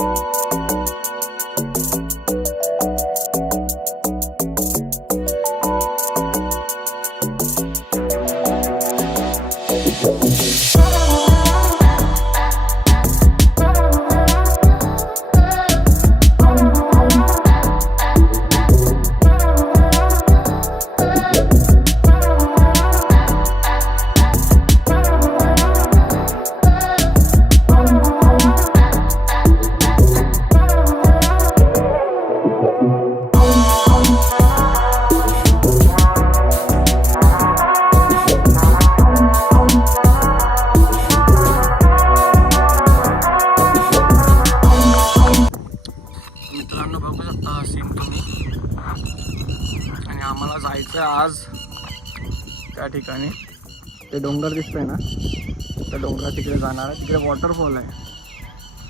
मित्रांनो आहे आज त्या ठिकाणी ते डोंगर दिसतंय ना त्या डोंगर तिकडे जाणार आहे. तिकडे वॉटरफॉल आहे.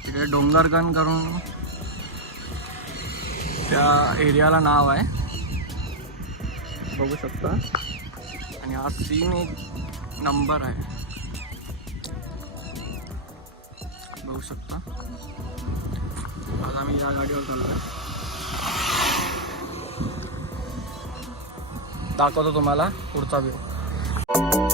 तिकडे डोंगरगण करून त्या एरियाला नाव आहे. बघू शकता. आणि हा सीन एक नंबर आहे. बघू शकता. आज आम्ही या गाडीवर चाललो दाखवतो तुम्हाला पुढचा व्ह्यू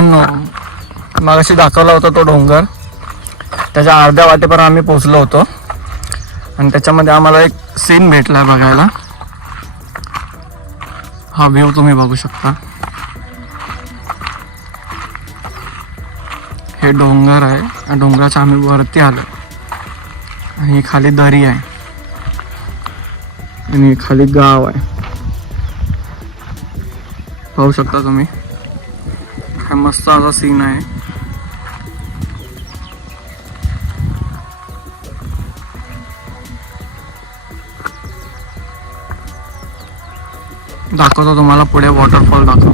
मित्रांनो मागाशी दाखवला होता तो डोंगर. त्याच्या अर्ध्या वाटेपर्यंत आम्ही पोचलो होतो. आणि त्याच्यामध्ये आम्हाला एक सीन भेटला बघायला. हा व्ह्यू तुम्ही बघू शकता. हे डोंगर आहे. डोंगराच्या आम्ही वरती आलो. आणि ही खाली दरी आहे. आणि खाली गाव आहे. पाहू शकता तुम्ही. हा मस्त असा सीन आहे. दाखवतो तुम्हाला पुढे वॉटरफॉल दाखव.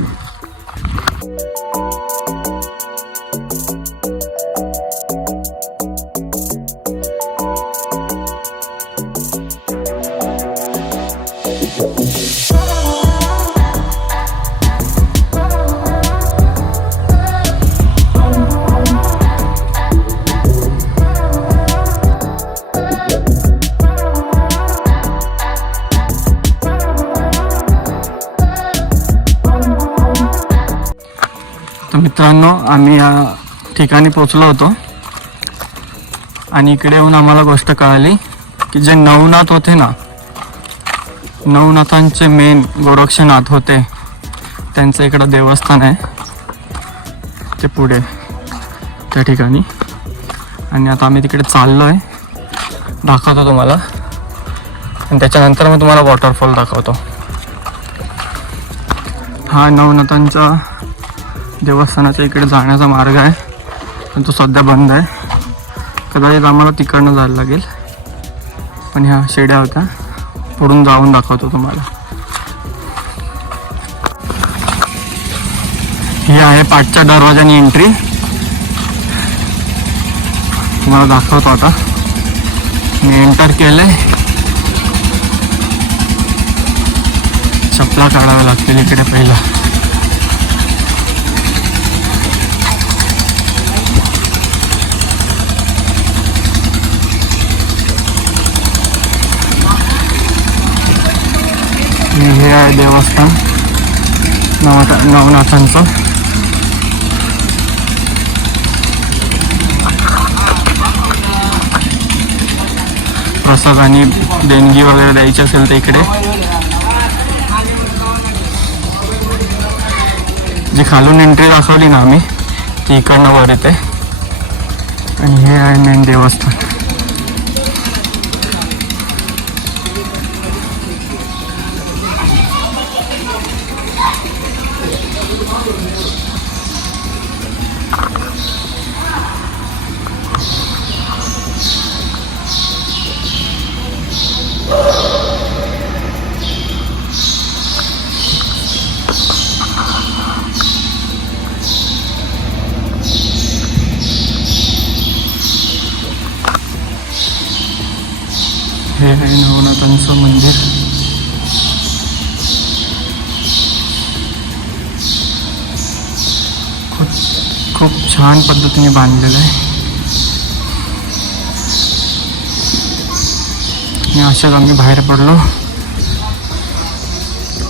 आम्ही या ठिकाणी पोचलो होतो. आणि इकडे येऊन आम्हाला गोष्ट कळाली की जे नवनाथ होते ना नवनाथांचे मेन गोरक्षनाथ होते. त्यांचं इकडं देवस्थान आहे. ते पुढे त्या ठिकाणी. आणि आता आम्ही तिकडे चाललो आहे दाखवतो तुम्हाला. आणि त्याच्यानंतर मग तुम्हाला वॉटरफॉल दाखवतो. हा नवनाथांचा देवस्थानाच्या इकडे जाण्याचा मार्ग आहे. पण तो सध्या बंद आहे. कदाचित आम्हाला तिकडनं जायला लागेल. पण ह्या शेड्या होत्या. पुढून जाऊन दाखवतो तुम्हाला. ही आहे पाठच्या दरवाजानी एंट्री तुम्हाला दाखवतो आता. मी एंटर केलंय. चपला काढाव्या लागतील इकडे पहिला. हे आहे देवस्थान. नवता नवनाथांचं. प्रसाद आणि देणगी वगैरे द्यायची असेल तर इकडे. जी खालून एंट्री दाखवली ना आम्ही ती इकडनं वर येते. आणि हे आहे मेन देवस्थान. खूप खूप छान पद्धतीने बांधलेलं आहे. मी अशाच आम्ही बाहेर पडलो.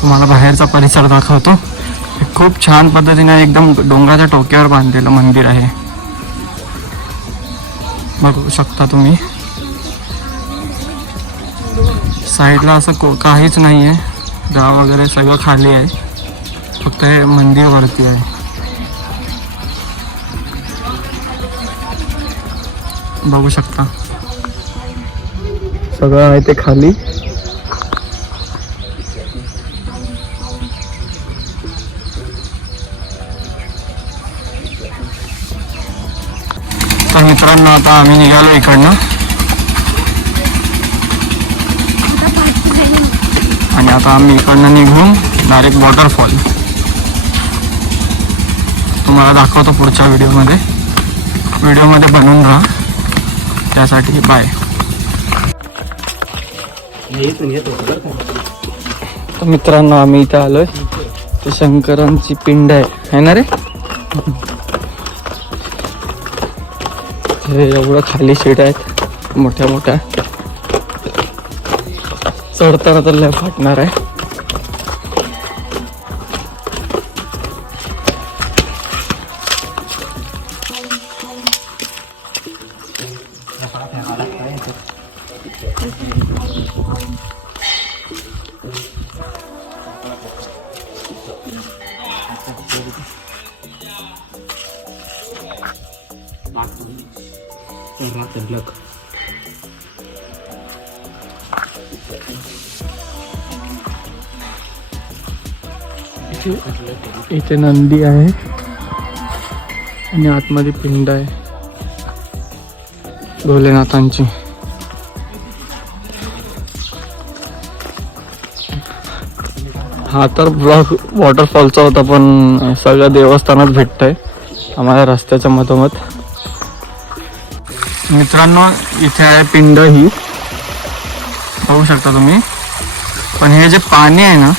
तुम्हाला बाहेरचा परिसर दाखवतो. खूप छान पद्धतीने एकदम डोंगराच्या टोक्यावर बांधलेलं मंदिर आहे. बघू शकता तुम्ही. साईडला असं को काहीच नाही आहे गाव वगैरे सगळं खाली आहे. फक्त हे मंदिर वरती आहे. बघू शकता. सगळं आहे ते खाली. तर मित्रांनो आता आम्ही निघालो इकडनं. आणि आता आम्ही इकडनं निघून डायरेक्ट वॉटरफॉल तुम्हाला दाखवतो पुढच्या व्हिडिओमध्ये व्हिडिओमध्ये बनवून राहा. त्यासाठी बाय. तर मित्रांनो आम्ही इथं आलोय. ते शंकरांची पिंड आहे. है ना रे? हे एवढं खाली सीट आहेत. मोठ्या मोठ्या. चढताना तर लय फाटणार आहे. इथे इथे नंदी आहे आणि आतमध्ये पिंड आहे भोलेनाथांची. हा तर ब्लॉक वॉटरफॉलचा होता पण सगळं देवस्थानात भेटतंय. आम्हाला रस्त्याच्या मधोमध. मित्रांनो इथे आहे पिंड ही. बघू शकता तुम्ही. पण हे जे पाणी आहे ना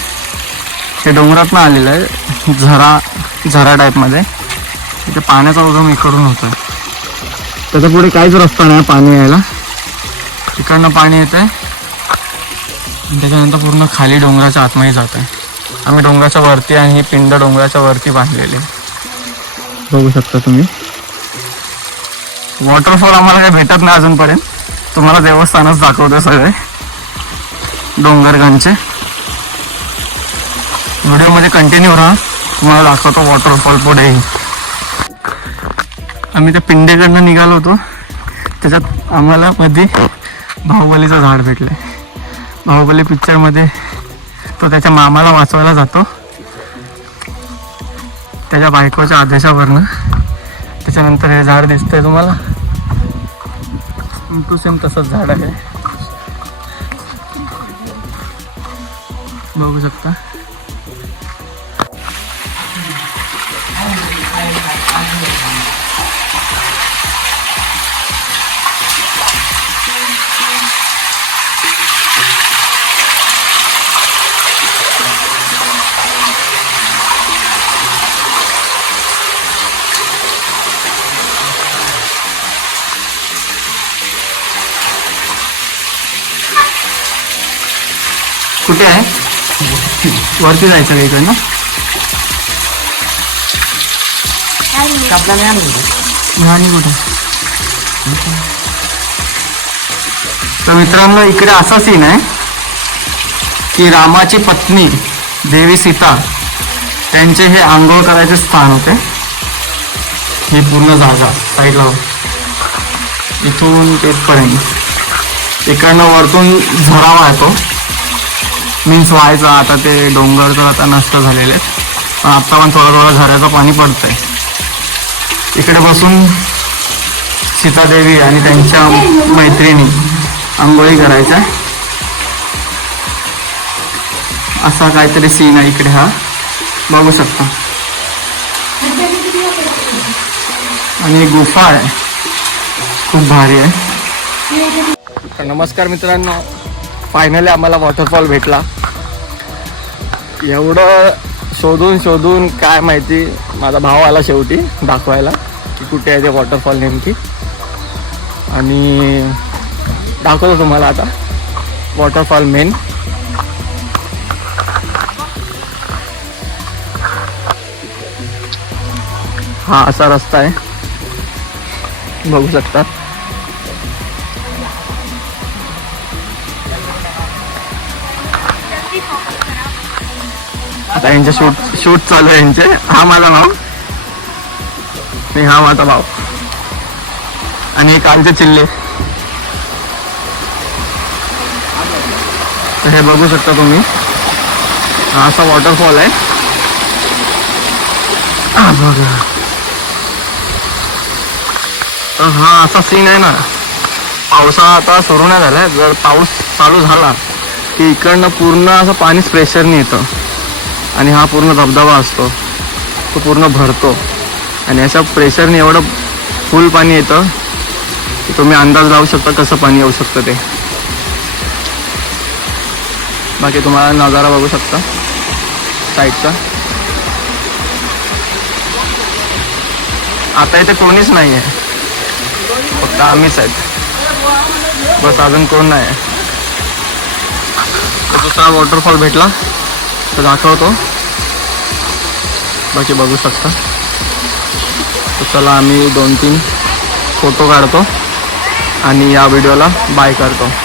हे डोंगरातनं आलेलं आहे. झरा झरा टाईपमध्ये. इथे पाण्याचा उगम इकडून होतोय. त्याच्या पुढे काहीच रस्ता नाही पाणी यायला. इकडनं पाणी येत आहे त्याच्यानंतर पूर्ण खाली डोंगराच्या आतमध्ये जात आहे आम्ही डोंगराच्या वरती आणि ही पिंड डोंगराच्या वरती बांधलेली. बघू शकता तुम्ही. वॉटरफॉल आम्हाला काही भेटत नाही अजूनपर्यंत. तुम्हाला देवस्थानच दाखवते सगळे. डोंगरगांचे. व्हिडिओमध्ये कंटिन्यू राहा. तुम्हाला दाखवतो वॉटरफॉल पुढे. आम्ही त्या पिंडेकडनं निघालो होतो. त्याच्यात आम्हाला मध्ये बाहुबलीचं झाड भेटलंय. बाहुबली पिक्चरमध्ये तो त्याच्या मामाला वाचवायला जातो. त्याच्या बायकोच्या आदेशावरनं. त्याच्यानंतर हे झाड दिसतंय तुम्हाला. टू सेम तसंच झाड आहे. बघू शकता. कुठे आहे? वरती जायचं का इकडनं? आणि कुठे? तर मित्रांनो इकडे असा सीन आहे की रामाची पत्नी देवी सीता त्यांचे हे आंघोळ करायचे स्थान होते. ही पूर्ण जागा साईडला इथून तेथपर्यंत इकडनं वरतून झरा वाहतो मीन्स व्हायचं आता ते डोंगर तर आता नष्ट झालेले आहेत. पण आत्ता पण थोडं थोडं झऱ्याचं पाणी पडतंय. इकडे बसून सीतादेवी आणि त्यांच्या मैत्रिणी आंघोळी करायच्या. असा काहीतरी सीन आहे इकडे हा. बघू शकता. आणि एक गुफा आहे. खूप भारी आहे. नमस्कार मित्रांनो. फायनली आम्हाला वॉटरफॉल भेटला. एवढं शोधून शोधून काय माहिती माझा भाव आला शेवटी दाखवायला की कुठे आहे ते वॉटरफॉल नेमकी. आणि दाखवतो तुम्हाला आता वॉटरफॉल मेन हा असा रस्ता आहे. बघू शकता. आता यांचे शूट शूट चालू आहे यांचे. हा माझा भाऊ. आणि हा माझा भाऊ. आणि एक कालचे चिल्ले. हे बघू शकता तुम्ही. हा असा वॉटरफॉल आहे. हा बघा. तर हा असा सीन आहे ना. पावसाळा आता सुरू नाही झालाय. जर पाऊस चालू झाला की इकडनं पूर्ण असं पाणीच प्रेशरने येतं. आणि हा पूर्ण धबधबा असतो. तो पूर्ण भरतो. आणि अशा प्रेशरने एवढं फुल पाणी येतं की तुम्ही अंदाज लावू शकता कसं पाणी येऊ शकतं ते. बाकी तुम्हाला नजारा बघू शकता. साईडचा. आता इथे कोणीच नाही आहे फक्त आम्हीच आहेत. बस अजून कोण नाही दुसरा वॉटरफॉल भेटला. तर दाखवतो. बाकी बघू शकता. तर चला आम्ही दोन तीन फोटो काढतो आणि या व्हिडिओला बाय करतो.